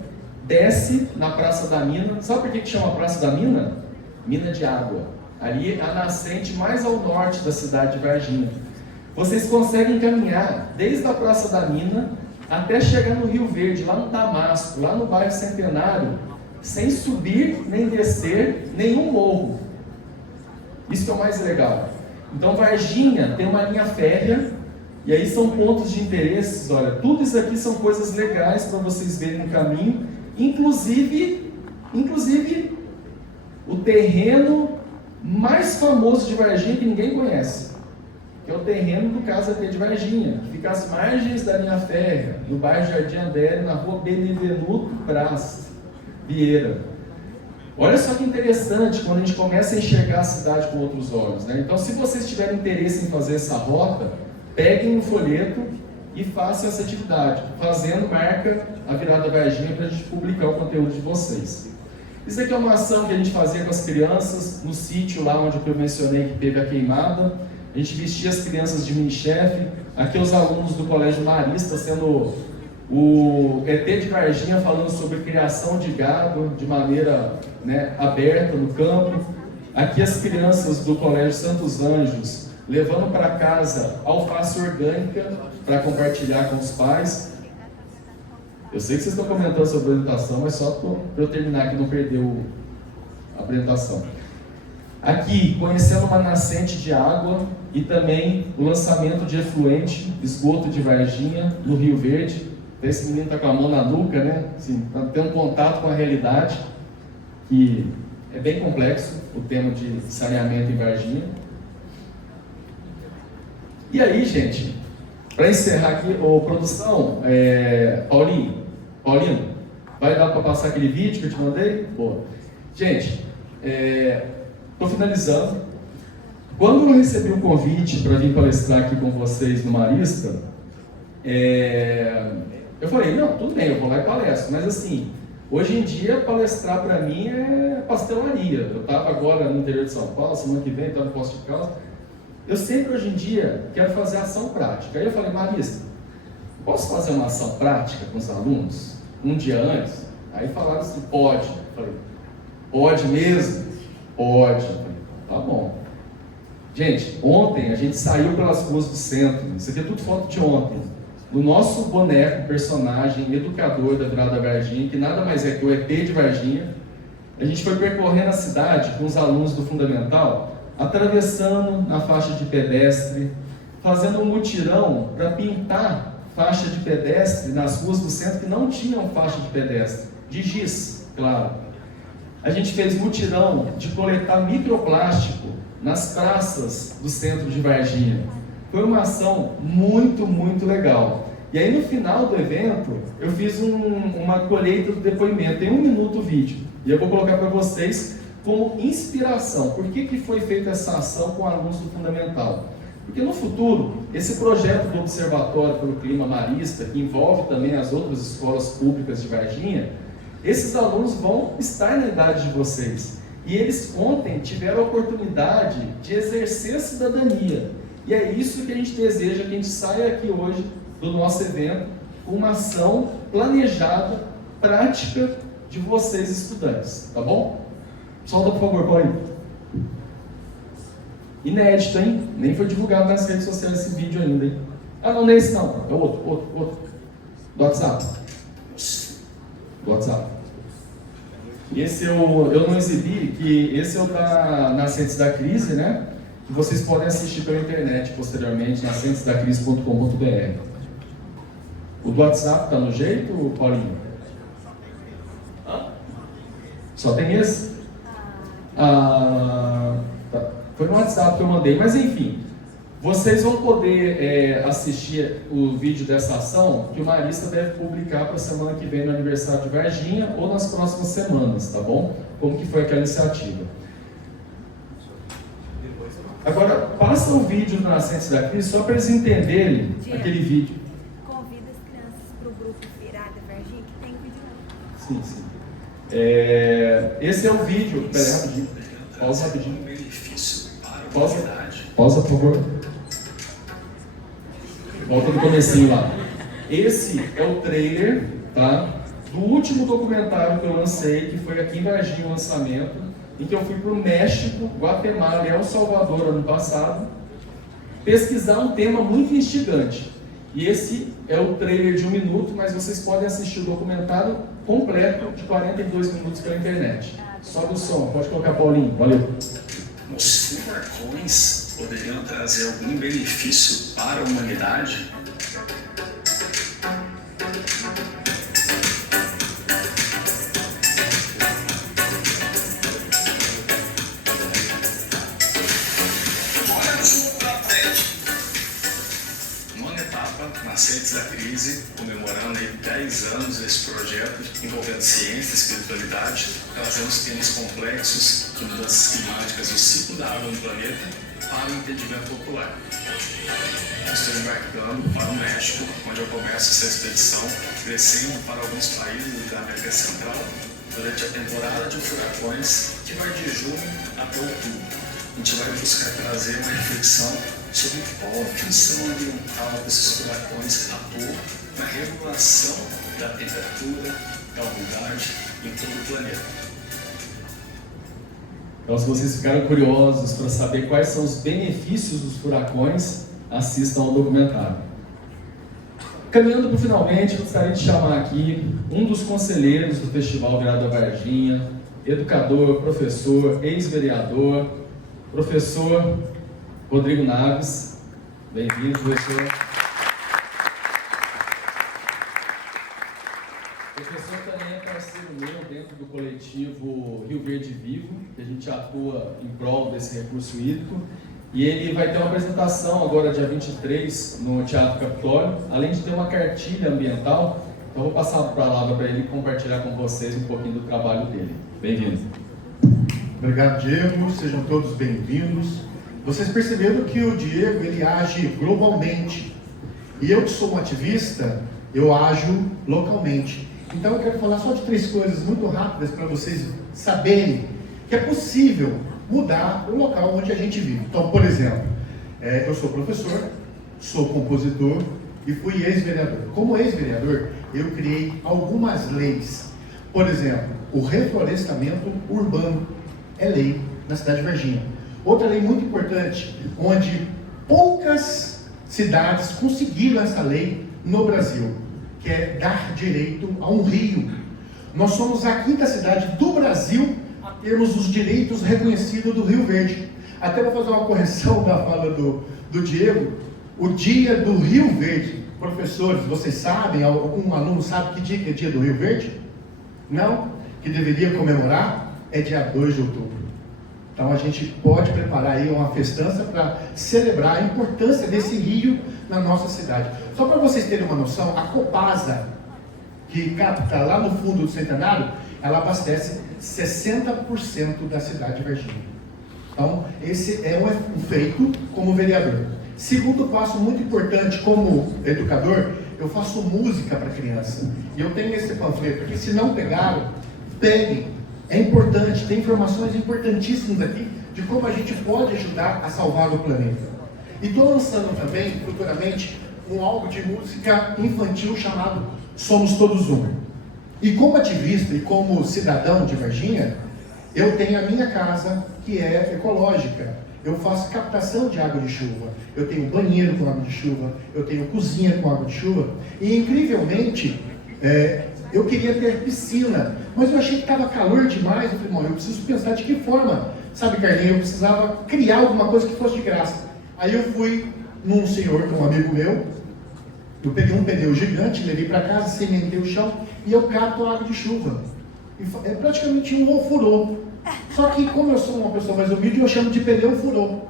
desce na Praça da Mina. Sabe por que chama Praça da Mina? Mina de água. Ali é a nascente mais ao norte da cidade de Varginha. Vocês conseguem caminhar desde a Praça da Mina até chegar no Rio Verde, lá no Damasco, lá no bairro Centenário, sem subir nem descer nenhum morro. Isso que é o mais legal. Então Varginha tem uma linha férrea, e aí são pontos de interesse. Olha, tudo isso aqui são coisas legais para vocês verem no caminho, inclusive o terreno mais famoso de Varginha que ninguém conhece, que é o terreno do Casa ET de Varginha, que fica às margens da linha férrea, no bairro Jardim Andere, na rua Benevenuto Braz Vieira. Olha só que interessante quando a gente começa a enxergar a cidade com outros olhos, né? Então, se vocês tiverem interesse em fazer essa rota, peguem o folheto e façam essa atividade. Fazendo, marca a Virada Varginha para a gente publicar o conteúdo de vocês. Isso aqui é uma ação que a gente fazia com as crianças no sítio lá onde eu mencionei que teve a queimada. A gente vestia as crianças de mini-chefe. Aqui os alunos do Colégio Marista, sendo o ET de Varginha, falando sobre criação de gado de maneira, né, aberta no campo. Aqui as crianças do Colégio Santos Anjos, levando para casa alface orgânica para compartilhar com os pais. Eu sei que vocês estão comentando sobre a apresentação, mas só para eu terminar aqui, não perder a apresentação. Aqui, conhecendo uma nascente de água e também o lançamento de efluente, esgoto de Varginha, no Rio Verde. Esse menino está com a mão na nuca, né? Assim, está tendo contato com a realidade, que é bem complexo, o tema de saneamento em Varginha. E aí, gente, para encerrar aqui, produção, Paulino, vai dar para passar aquele vídeo que eu te mandei? Boa. Gente, estou finalizando. Quando eu recebi o convite para vir palestrar aqui com vocês no Marista, eu falei, não, tudo bem, eu vou lá e palestro, mas assim, hoje em dia palestrar para mim é pastelaria. Eu estava agora no interior de São Paulo, semana que vem estava no Posto de Caldas. Eu sempre, hoje em dia, quero fazer ação prática. Aí eu falei, Marista, posso fazer uma ação prática com os alunos? Um dia antes? Aí falaram assim, pode. Eu falei, pode mesmo? Pode. Eu falei, tá bom. Gente, ontem a gente saiu pelas ruas do centro. Isso aqui é tudo foto de ontem. Do nosso boneco, personagem, educador da Virada Varginha, que nada mais é que o ET de Varginha. A gente foi percorrendo a cidade com os alunos do Fundamental, atravessando na faixa de pedestre, fazendo um mutirão para pintar faixa de pedestre nas ruas do centro que não tinham faixa de pedestre, de giz, claro. A gente fez mutirão de coletar microplástico nas praças do centro de Varginha. Foi uma ação muito, muito legal. E aí no final do evento, eu fiz uma colheita do depoimento, tem 1 minuto o vídeo, e eu vou colocar para vocês como inspiração. Por que foi feita essa ação com alunos do Fundamental? Porque no futuro, esse projeto do Observatório pelo Clima Marista, que envolve também as outras escolas públicas de Varginha, esses alunos vão estar na idade de vocês. E eles ontem tiveram a oportunidade de exercer a cidadania. E é isso que a gente deseja, que a gente saia aqui hoje do nosso evento com uma ação planejada, prática de vocês estudantes, tá bom? Solta, por favor, Paulinho. Inédito, hein? Nem foi divulgado nas redes sociais esse vídeo ainda, hein? Ah, não é esse não, é outro. Do WhatsApp. Do WhatsApp. Esse eu não exibi, que esse é o da Nascentes da Crise, né? Que vocês podem assistir pela internet posteriormente, nascentesdacrise.com.br. O do WhatsApp tá no jeito, Paulinho? Só tem esse? Tá. Foi no WhatsApp que eu mandei, mas enfim, vocês vão poder assistir o vídeo dessa ação que o Marista deve publicar para a semana que vem no aniversário de Varginha ou nas próximas semanas, tá bom? Como que foi aquela iniciativa. Agora, passa o vídeo do Nascentes da Crise só para eles entenderem aquele vídeo. Convida as crianças para o grupo Virada Varginha, que tem vídeo lá. Sim. Esse é o vídeo. Pera aí, rapidinho. Pausa rapidinho. Pausa, por favor. Volta do comecinho lá. Esse é o trailer, tá, do último documentário que eu lancei, que foi aqui em Varginha o lançamento, em que eu fui para o México, Guatemala e El Salvador ano passado, pesquisar um tema muito instigante. E esse é o trailer de 1 minuto, mas vocês podem assistir o documentário completo de 42 minutos pela internet. Sobe o som, pode colocar, Paulinho, valeu. Os furacões poderiam trazer algum benefício para a humanidade? Nascentes da Crise, comemorando aí 10 anos desse projeto envolvendo ciência e espiritualidade, trazemos temas complexos de mudanças climáticas e o ciclo da água no planeta para o entendimento popular. Estou embarcando para o México, onde eu começo essa expedição, crescendo para alguns países da América Central durante a temporada de furacões, que vai de junho até outubro. A gente vai buscar trazer uma reflexão sobre qual a função ambiental desses furacões atuam na regulação da temperatura, da umidade em todo o planeta. Então, se vocês ficaram curiosos para saber quais são os benefícios dos furacões, assistam ao documentário. Caminhando para o finalmente, eu gostaria de chamar aqui um dos conselheiros do Festival Virada Varginha, educador, professor, ex-vereador, professor Rodrigo Naves. Bem-vindo, professor. O professor também é parceiro meu dentro do coletivo Rio Verde Vivo, que a gente atua em prol desse recurso hídrico. E ele vai ter uma apresentação agora, dia 23, no Teatro Capitólio, além de ter uma cartilha ambiental. Então, eu vou passar a palavra para ele compartilhar com vocês um pouquinho do trabalho dele. Bem-vindo. Obrigado, Diego. Sejam todos bem-vindos. Vocês perceberam que o Diego, ele age globalmente. E eu que sou um ativista, eu ajo localmente. Então eu quero falar só de 3 coisas muito rápidas para vocês saberem que é possível mudar o local onde a gente vive. Então, por exemplo, eu sou professor, sou compositor e fui ex-vereador. Como ex-vereador, eu criei algumas leis. Por exemplo, o reflorestamento urbano é lei na cidade de Varginha. Outra lei muito importante, onde poucas cidades conseguiram essa lei no Brasil, que é dar direito a um rio. Nós somos a 5ª cidade do Brasil a termos os direitos reconhecidos do Rio Verde. Até vou fazer uma correção da fala do Diego. O dia do Rio Verde, professores, vocês sabem, algum aluno sabe que dia é dia do Rio Verde? Não? Que deveria comemorar? É dia 2 de outubro. Então a gente pode preparar aí uma festança para celebrar a importância desse rio na nossa cidade. Só para vocês terem uma noção, a Copasa, que capta lá no fundo do Centenário, ela abastece 60% da cidade de Varginha. Então esse é um feito como vereador. Segundo passo muito importante como educador, eu faço música para criança. E eu tenho esse panfleto aqui, se não pegaram, peguem. É importante, tem informações importantíssimas aqui de como a gente pode ajudar a salvar o planeta. E estou lançando também, futuramente, um álbum de música infantil chamado Somos Todos Um. E como ativista e como cidadão de Varginha, eu tenho a minha casa que é ecológica. Eu faço captação de água de chuva, eu tenho banheiro com água de chuva, eu tenho cozinha com água de chuva. E incrivelmente, eu queria ter piscina, mas eu achei que estava calor demais. Eu falei, bom, eu preciso pensar de que forma, sabe, Carlinhos, eu precisava criar alguma coisa que fosse de graça. Aí eu fui num senhor, que é um amigo meu, eu peguei um pneu gigante, levei para casa, cimentei o chão e eu capto água de chuva. E é praticamente um ofurô. Só que como eu sou uma pessoa mais humilde, eu chamo de pneu furô.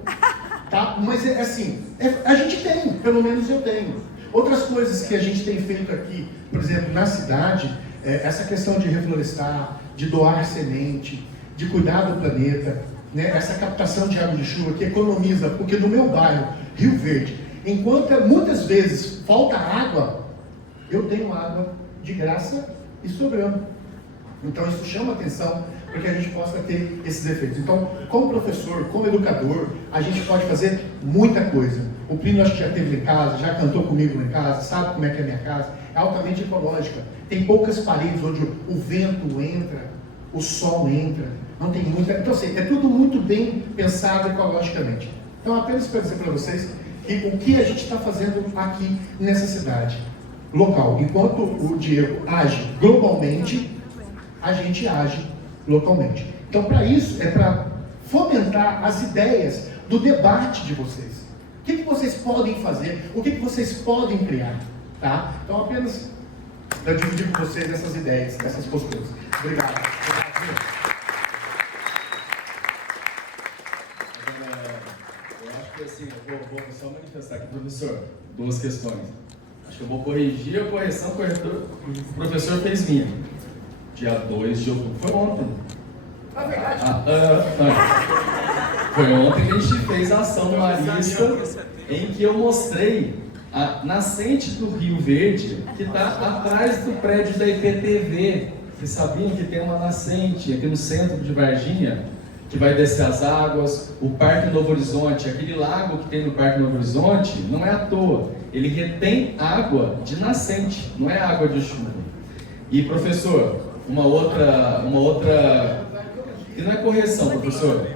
Tá? Mas a gente tem, pelo menos eu tenho. Outras coisas que a gente tem feito aqui, por exemplo, na cidade, essa questão de reflorestar, de doar semente, de cuidar do planeta, né? Essa captação de água de chuva que economiza, porque no meu bairro, Rio Verde, enquanto muitas vezes falta água, eu tenho água de graça e sobrando. Então isso chama atenção para que a gente possa ter esses efeitos. Então, como professor, como educador, a gente pode fazer muita coisa. O Plínio acho que já esteve em casa, já cantou comigo em casa, sabe como é que é a minha casa. É altamente ecológica. Tem poucas paredes onde o vento entra, o sol entra. Não tem muita... Então, assim, é tudo muito bem pensado ecologicamente. Então, apenas para dizer para vocês que o que a gente está fazendo aqui nessa cidade local. Enquanto o Diego age globalmente, a gente age localmente. Então, para isso, é para fomentar as ideias do debate de vocês. O que vocês podem fazer? O que vocês podem criar? Tá? Então, apenas para dividir com vocês essas ideias, essas posturas. Obrigado. Eu acho que assim, eu vou só manifestar aqui, professor, duas questões. Acho que eu vou corrigir a correção que o professor fez minha. Dia 2 de outubro. Foi ontem. Na verdade. Foi ontem que a gente fez a ação marista em que eu mostrei a nascente do Rio Verde que está atrás do prédio da IPTV. Vocês sabiam que tem uma nascente aqui no centro de Varginha que vai descer as águas, o Parque Novo Horizonte, aquele lago que tem no Parque Novo Horizonte, não é à toa, ele retém água de nascente, não é água de chuva. E professor, uma outra, que não é correção, professor,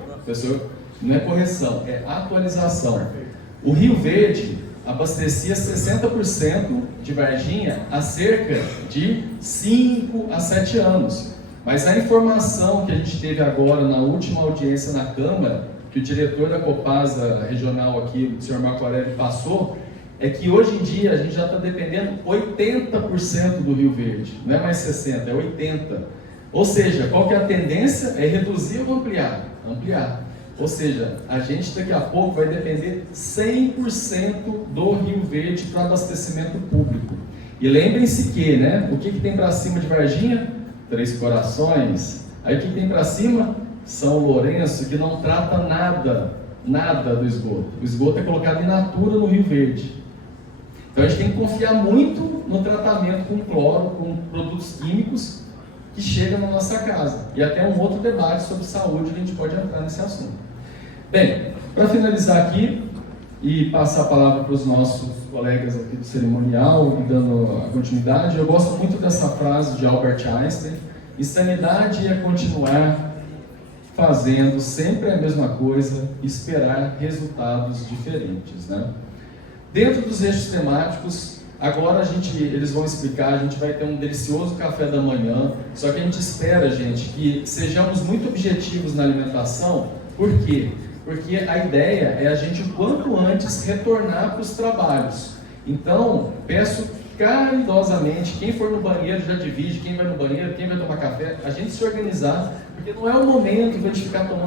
não é correção, é atualização. O Rio Verde abastecia 60% de Varginha há cerca de 5 a 7 anos. Mas a informação que a gente teve agora na última audiência na Câmara, que o diretor da Copasa regional aqui, o senhor Marco Aurélio, passou, é que hoje em dia a gente já está dependendo 80% do Rio Verde, não é mais 60%, é 80%. Ou seja, qual que é a tendência? É reduzir ou ampliar? Ampliar. Ou seja, a gente daqui a pouco vai depender 100% do Rio Verde para abastecimento público. E lembrem-se que, né, o que tem para cima de Varginha? Três Corações. Aí o que tem para cima? São Lourenço, que não trata nada do esgoto. O esgoto é colocado in natura no Rio Verde. Então a gente tem que confiar muito no tratamento com cloro, com produtos químicos que chegam na nossa casa. E até um outro debate sobre saúde que a gente pode entrar nesse assunto. Bem, para finalizar aqui e passar a palavra para os nossos colegas aqui do cerimonial, e dando a continuidade, eu gosto muito dessa frase de Albert Einstein: insanidade é continuar fazendo sempre a mesma coisa e esperar resultados diferentes, né? Dentro dos eixos temáticos, agora eles vão explicar, a gente vai ter um delicioso café da manhã, só que a gente espera, gente, que sejamos muito objetivos na alimentação. Por quê? Porque a ideia é a gente, o quanto antes, retornar para os trabalhos. Então, peço caridosamente, quem for no banheiro já divide, quem vai no banheiro, quem vai tomar café, a gente se organizar, porque não é o momento de a gente ficar tomando